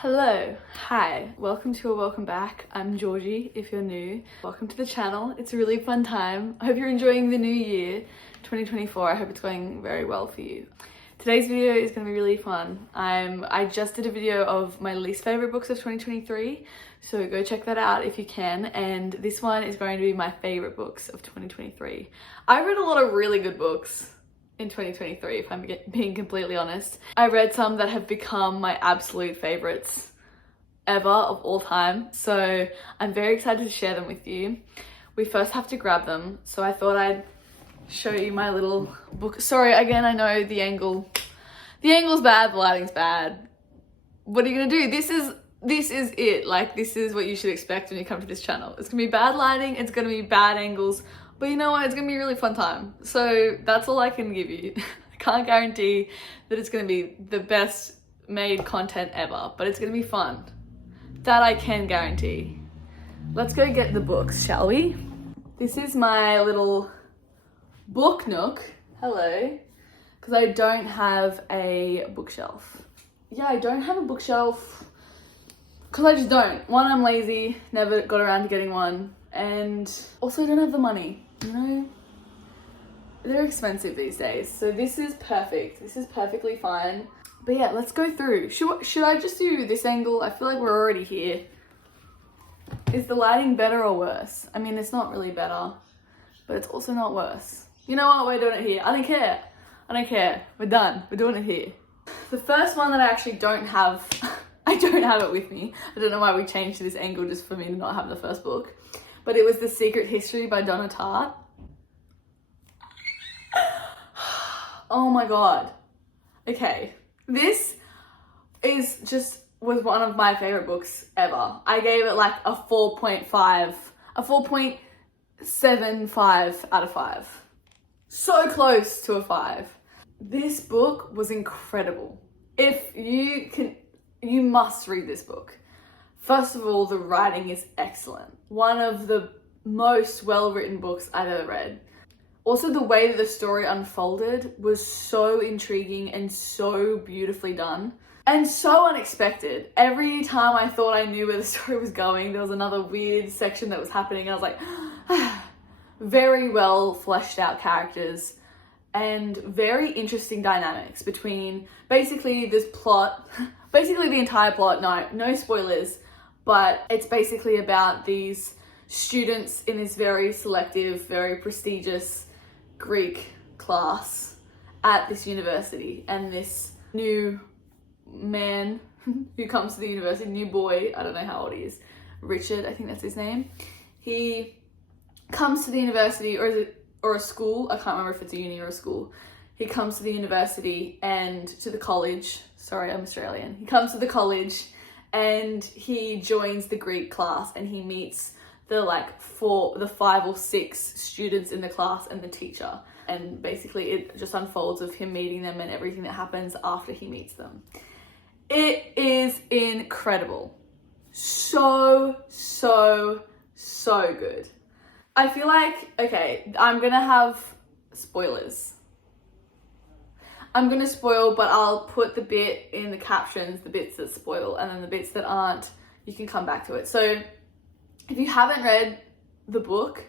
Hello, hi, welcome to or welcome back. I'm Georgie if you're new. Welcome to the channel. It's a really fun time. I hope you're enjoying the new year, 2024. I hope it's going very well for you. Today's video is going to be really fun. I just did a video of my least favorite books of 2023, so go check that out if you can. And this one is going to be my favorite books of 2023. I read a lot of really good books in 2023, if I'm being completely honest. I read some that have become my absolute favorites ever of all time, so I'm very excited to share them with you. We first have to grab them, so I thought I'd show you my little book. Sorry, again, I know the angle's bad, the lighting's bad. What are you gonna do? This is it. Like, this is what you should expect when you come to this channel. It's gonna be bad lighting, it's gonna be bad angles, but you know what? It's gonna be a really fun time. So that's all I can give you. I can't guarantee that it's gonna be the best made content ever, but it's gonna be fun. That I can guarantee. Let's go get the books, shall we? This is my little book nook. Hello. Because I don't have a bookshelf. Yeah, I don't have a bookshelf because I just don't. One, I'm lazy, never got around to getting one, and also I don't have the money. You know, they're expensive these days, so this is perfect. This is perfectly fine. But yeah, let's go through. Should I just do this angle? I feel like we're already here. Is the lighting better or worse? I mean, it's not really better, but it's also not worse. You know what? We're doing it here. I don't care. I don't care. We're done. We're doing it here. The first one that I actually don't have, I don't have it with me. I don't know why we changed to this angle just for me to not have the first book. But it was The Secret History by Donna Tartt. Oh my god. Okay. This was one of my favorite books ever. I gave it like a 4.75 out of 5. So close to a 5. This book was incredible. If you must read this book. First of all, the writing is excellent. One of the most well-written books I've ever read. Also, the way that the story unfolded was so intriguing and so beautifully done. And so unexpected. Every time I thought I knew where the story was going, there was another weird section that was happening. I was like, very well fleshed out characters and very interesting dynamics between basically this plot, basically the entire plot, no spoilers, but it's basically about these students in this very selective, very prestigious Greek class at this university, and this new man who comes to the university, new boy, I don't know how old he is, Richard, I think that's his name. He comes to the university, or a school, I can't remember if it's a uni or a school. He comes to the university and to the college, sorry, I'm Australian. He comes to the college and he joins the Greek class, and he meets the 5 or 6 students in the class and the teacher. And basically it just unfolds of him meeting them and everything that happens after he meets them. It is incredible. So good. I feel like, okay, I'm gonna have spoilers. I'm gonna spoil, but I'll put the bit in the captions, the bits that spoil, and then the bits that aren't, you can come back to it. So if you haven't read the book,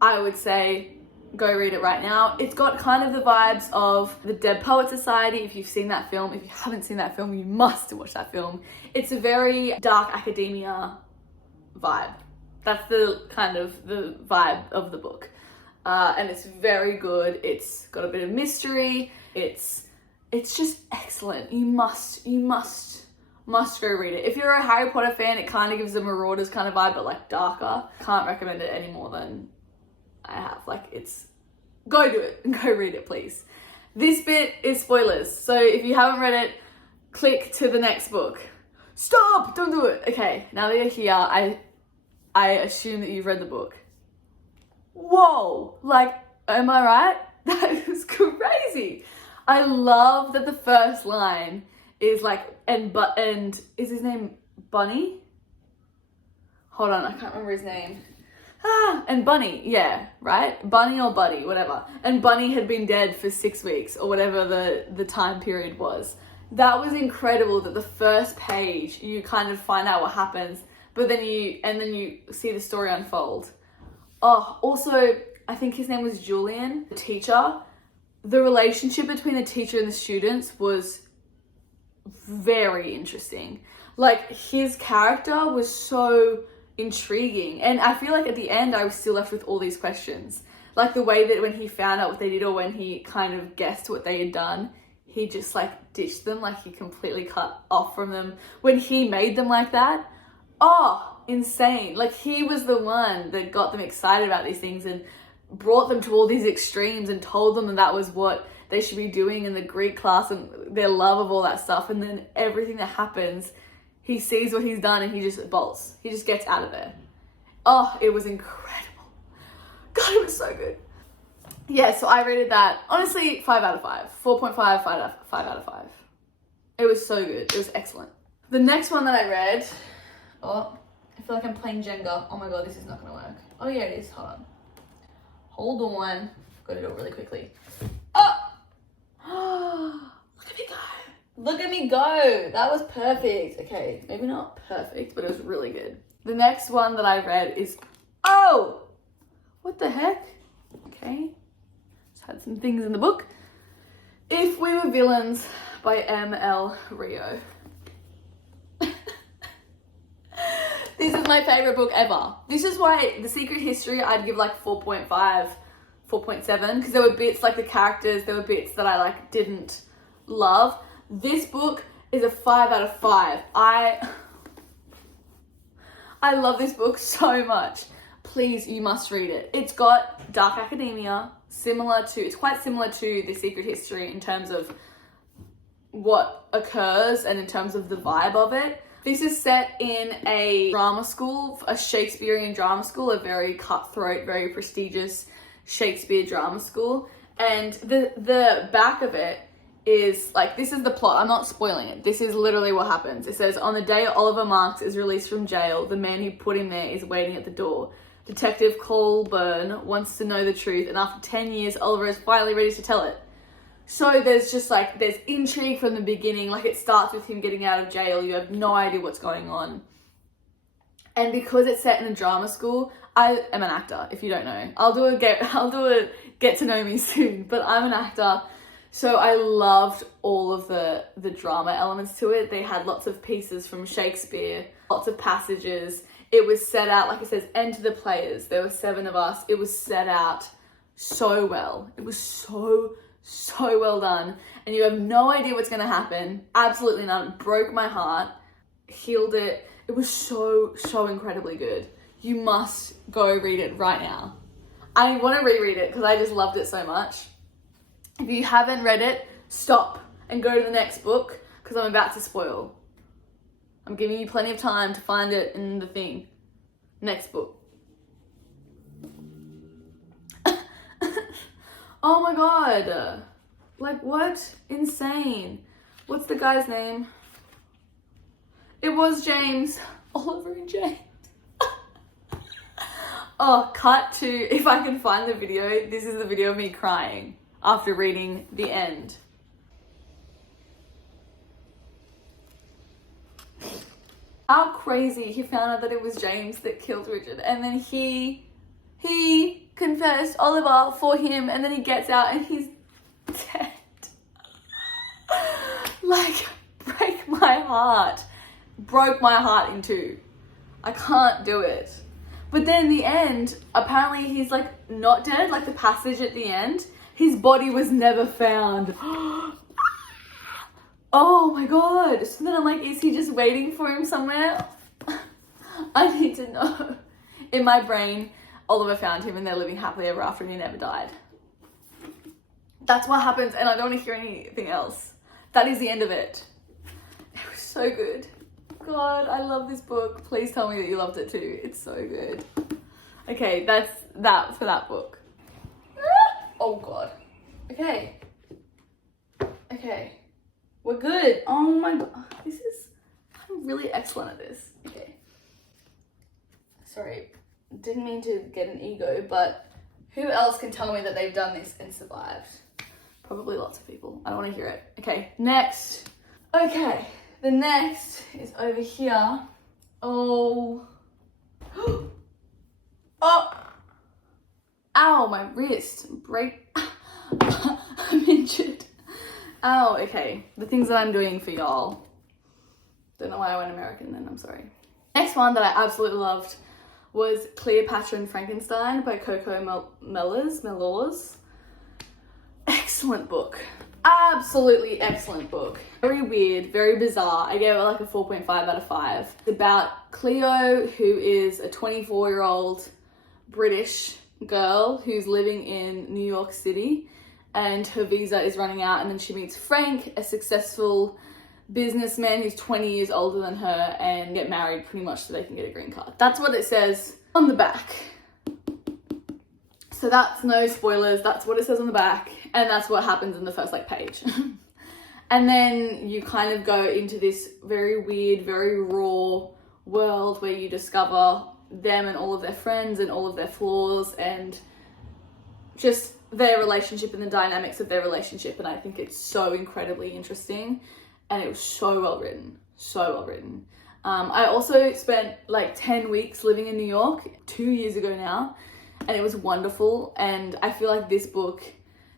I would say go read it right now. It's got kind of the vibes of The Dead Poet Society, if you've seen that film. If you haven't seen that film, you must watch that film. It's a very dark academia vibe. That's the kind of the vibe of the book. And it's very good. It's got a bit of mystery. It's just excellent. You must go read it. If you're a Harry Potter fan, it kind of gives a Marauders kind of vibe, but like darker. Can't recommend it any more than I have. Like, go do it and go read it, please. This bit is spoilers. So if you haven't read it, click to the next book. Stop! Don't do it. Okay, now that you're here, I assume that you've read the book. Whoa! Like, am I right? That is crazy. I love that the first line is like, and is his name Bunny? Hold on, I can't remember his name. And Bunny, yeah, right? Bunny or Buddy, whatever. And Bunny had been dead for 6 weeks or whatever the time period was. That was incredible that the first page you kind of find out what happens, but then you see the story unfold. Oh, also, I think his name was Julian, the teacher. The relationship between the teacher and the students was very interesting. Like, his character was so intriguing, and I feel like at the end I was still left with all these questions. Like the way that when he found out what they did, or when he kind of guessed what they had done, he just like ditched them, like he completely cut off from them when he made them like that. Oh, insane. Like, he was the one that got them excited about these things and brought them to all these extremes and told them that was what they should be doing in the Greek class and their love of all that stuff. And then everything that happens, he sees what he's done and he just bolts. He just gets out of there. Oh, it was incredible. God, it was so good. Yeah, so I rated that, honestly, 5 out of 5. 4.5, 5 out of 5. It was so good. It was excellent. The next one that I read, oh, I feel like I'm playing Jenga. Oh my God, this is not gonna work. Oh yeah, it is. Hold on. Got to do it really quickly. Oh! Look at me go. Look at me go. That was perfect. Okay, maybe not perfect, but it was really good. The next one that I read is, oh! What the heck? Okay. Just had some things in the book. If We Were Villains by M.L. Rio. This is my favorite book ever. This is why The Secret History I'd give like 4.5, 4.7, because there were bits like the characters, there were bits that I like didn't love. This book is a 5 out of 5. I love this book so much. Please, you must read it. It's got dark academia, it's quite similar to The Secret History in terms of what occurs and in terms of the vibe of it. This is set in a drama school, a Shakespearean drama school, a very cutthroat, very prestigious Shakespeare drama school. And the back of it is like, this is the plot. I'm not spoiling it. This is literally what happens. It says, on the day Oliver Marks is released from jail, the man who put him there is waiting at the door. Detective Colburn wants to know the truth, and after 10 years, Oliver is finally ready to tell it. So there's just like, there's intrigue from the beginning. Like, it starts with him getting out of jail. You have no idea what's going on. And because it's set in a drama school, I am an actor, if you don't know. I'll do a get to know me soon, but I'm an actor. So I loved all of the drama elements to it. They had lots of pieces from Shakespeare, lots of passages. It was set out, like it says, enter the players. There were 7 of us. It was set out so well. It was so well done. And you have no idea what's going to happen. Absolutely none. It broke my heart. Healed it. It was so incredibly good. You must go read it right now. I want to reread it because I just loved it so much. If you haven't read it, stop and go to the next book because I'm about to spoil. I'm giving you plenty of time to find it in the thing. Next book. Oh my God. Like, what? Insane. What's the guy's name? It was James. Oliver and James. Oh, cut to, if I can find the video, this is the video of me crying after reading the end. How crazy. He found out that it was James that killed Richard, and then he confessed Oliver for him, and then he gets out and he's dead. Like, broke my heart in two. I can't do it. But then in the end, apparently he's like not dead, like the passage at the end, his body was never found. Oh my God. So then I'm like, is he just waiting for him somewhere? I need to know. In my brain, Oliver found him and they're living happily ever after and he never died. That's what happens, and I don't want to hear anything else. That is the end of it. It was so good. God, I love this book. Please tell me that you loved it too. It's so good. Okay, that's that for that book. Oh God. Okay. We're good. Oh my God. I'm really excellent at this. Okay. Sorry. Didn't mean to get an ego, but who else can tell me that they've done this and survived? Probably lots of people. I don't want to hear it. Okay, next. Okay, the next is over here. Oh. Oh. Ow, my wrist. Break. I'm injured. Ow, okay. The things that I'm doing for y'all. Don't know why I went American then, I'm sorry. Next one that I absolutely loved was Cleopatra and Frankenstein by Coco Mellolas. Excellent book. Absolutely excellent book. Very weird, very bizarre. I gave it like a 4.5 out of 5. It's about Cleo, who is a 24-year-old British girl who's living in New York City, and her visa is running out, and then she meets Frank, a successful businessman who's 20 years older than her, and get married pretty much so they can get a green card. That's what it says on the back. So that's no spoilers, that's what it says on the back, and that's what happens in the first like page. And then you kind of go into this very weird, very raw world where you discover them and all of their friends and all of their flaws and just their relationship and the dynamics of their relationship. And I think it's so incredibly interesting, and it was so well written, so well written. I also spent like 10 weeks living in New York 2 years ago now, and it was wonderful. And I feel like this book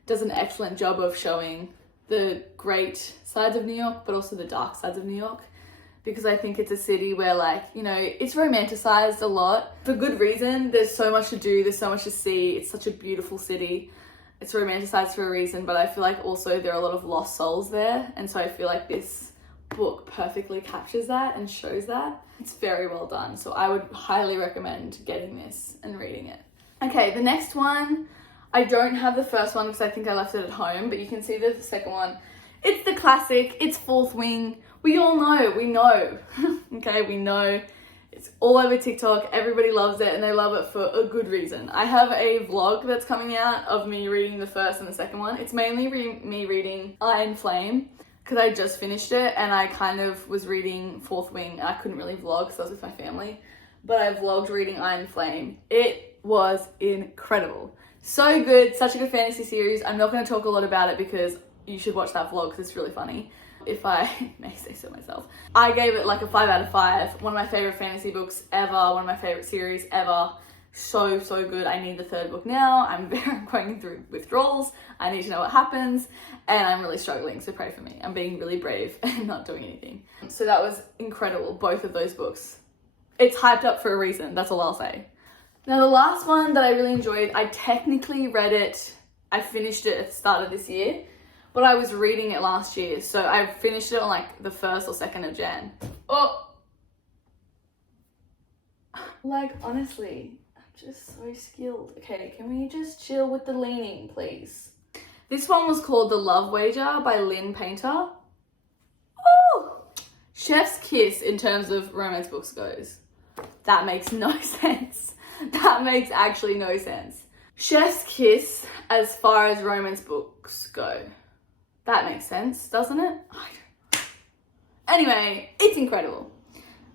does an excellent job of showing the great sides of New York, but also the dark sides of New York, because I think it's a city where, like, you know, it's romanticized a lot for good reason. There's so much to do, there's so much to see. It's such a beautiful city. It's romanticized for a reason, but I feel like also there are a lot of lost souls there. And so I feel like this book perfectly captures that and shows that. It's very well done. So I would highly recommend getting this and reading it. Okay, the next one, I don't have the first one because I think I left it at home, but you can see the second one. It's the classic, it's Fourth Wing. We all know, we know. Okay, we know. It's all over TikTok, everybody loves it, and they love it for a good reason. I have a vlog that's coming out of me reading the first and the second one. It's mainly me reading Iron Flame, because I just finished it, and I kind of was reading Fourth Wing, and I couldn't really vlog because I was with my family, but I vlogged reading Iron Flame. It was incredible. So good, such a good fantasy series. I'm not going to talk a lot about it because you should watch that vlog because it's really funny, if I may say so myself. I gave it like a 5 out of 5. One of my favorite fantasy books ever, one of my favorite series ever. So good. I need the third book now. I'm going through withdrawals. I need to know what happens, and I'm really struggling, so pray for me. I'm being really brave and not doing anything. So that was incredible, both of those books. It's hyped up for a reason, that's all I'll say. Now the last one that I really enjoyed, I technically read it, I finished it at the start of this year, but I was reading it last year, so I finished it on like the 1st or 2nd of Jan. Oh! Like, honestly, I'm just so skilled. Okay, can we just chill with the leaning, please? This one was called The Love Wager by Lynn Painter. Oh! Chef's kiss in terms of romance books goes. That makes no sense. That makes actually no sense. Chef's kiss as far as romance books go. That makes sense, doesn't it? I don't know. Anyway, it's incredible.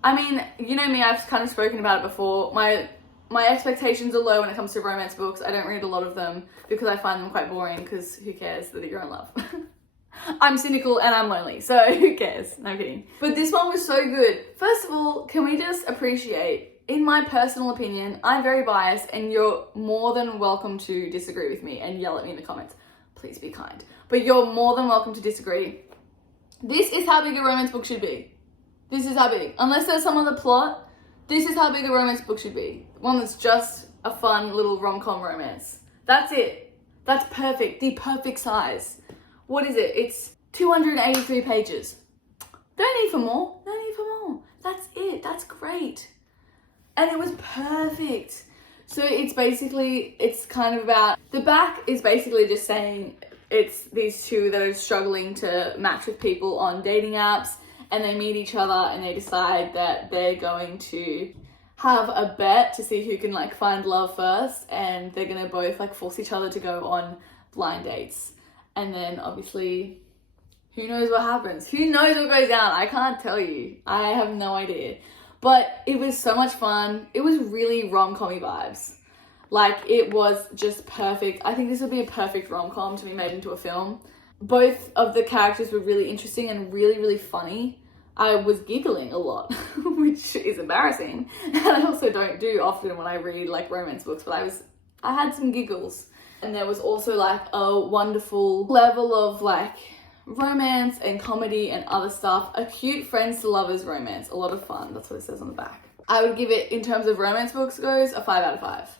I mean, you know me, I've kind of spoken about it before. My expectations are low when it comes to romance books. I don't read a lot of them because I find them quite boring, because who cares that you're in love? I'm cynical and I'm lonely, so who cares? No kidding. But this one was so good. First of all, can we just appreciate, in my personal opinion, I'm very biased, and you're more than welcome to disagree with me and yell at me in the comments. Please be kind. But you're more than welcome to disagree. This is how big a romance book should be. This is how big. Unless there's some other plot, this is how big a romance book should be. One that's just a fun little rom-com romance. That's it. That's perfect. The perfect size. What is it? It's 283 pages. Don't need for more. No need for more. That's it. That's great. And it was perfect. So it's kind of about, the back is basically just saying it's these two that are struggling to match with people on dating apps, and they meet each other and they decide that they're going to have a bet to see who can like find love first, and they're gonna both like force each other to go on blind dates. And then obviously, who knows what happens? Who knows what goes down? I can't tell you. I have no idea. But it was so much fun. It was really rom-com-y vibes. Like, it was just perfect. I think this would be a perfect rom-com to be made into a film. both of the characters were really interesting and really, really funny. I was giggling a lot, which is embarrassing. And I also don't do often when I read like romance books, but I had some giggles. And there was also like a wonderful level of like romance and comedy and other stuff. A cute friends to lovers romance. A lot of fun. That's what it says on the back. I would give it, in terms of romance books goes, a 5 out of 5.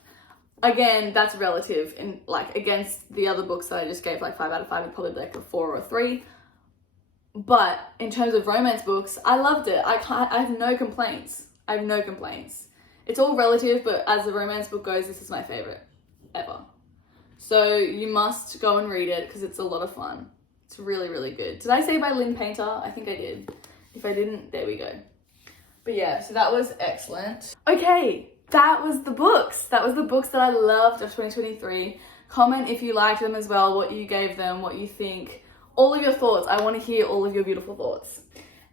Again, that's relative, and like against the other books that I just gave like 5 out of 5, it'd probably be like a 4 or a 3. But in terms of romance books, I loved it. I have no complaints. I have no complaints. It's all relative, but as a romance book goes, this is my favorite ever. So you must go and read it because it's a lot of fun. It's really, really good. Did I say by Lynn Painter? I think I did. If I didn't, there we go. But yeah, so that was excellent. Okay, that was the books. That was the books that I loved of 2023. Comment if you liked them as well, what you gave them, what you think, all of your thoughts. I want to hear all of your beautiful thoughts.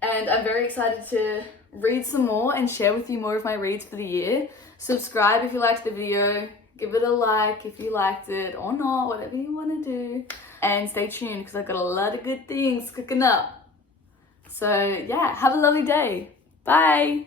And I'm very excited to read some more and share with you more of my reads for the year. Subscribe if you liked the video. Give it a like if you liked it or not, whatever you want to do. And stay tuned because I've got a lot of good things cooking up. So yeah, have a lovely day. Bye.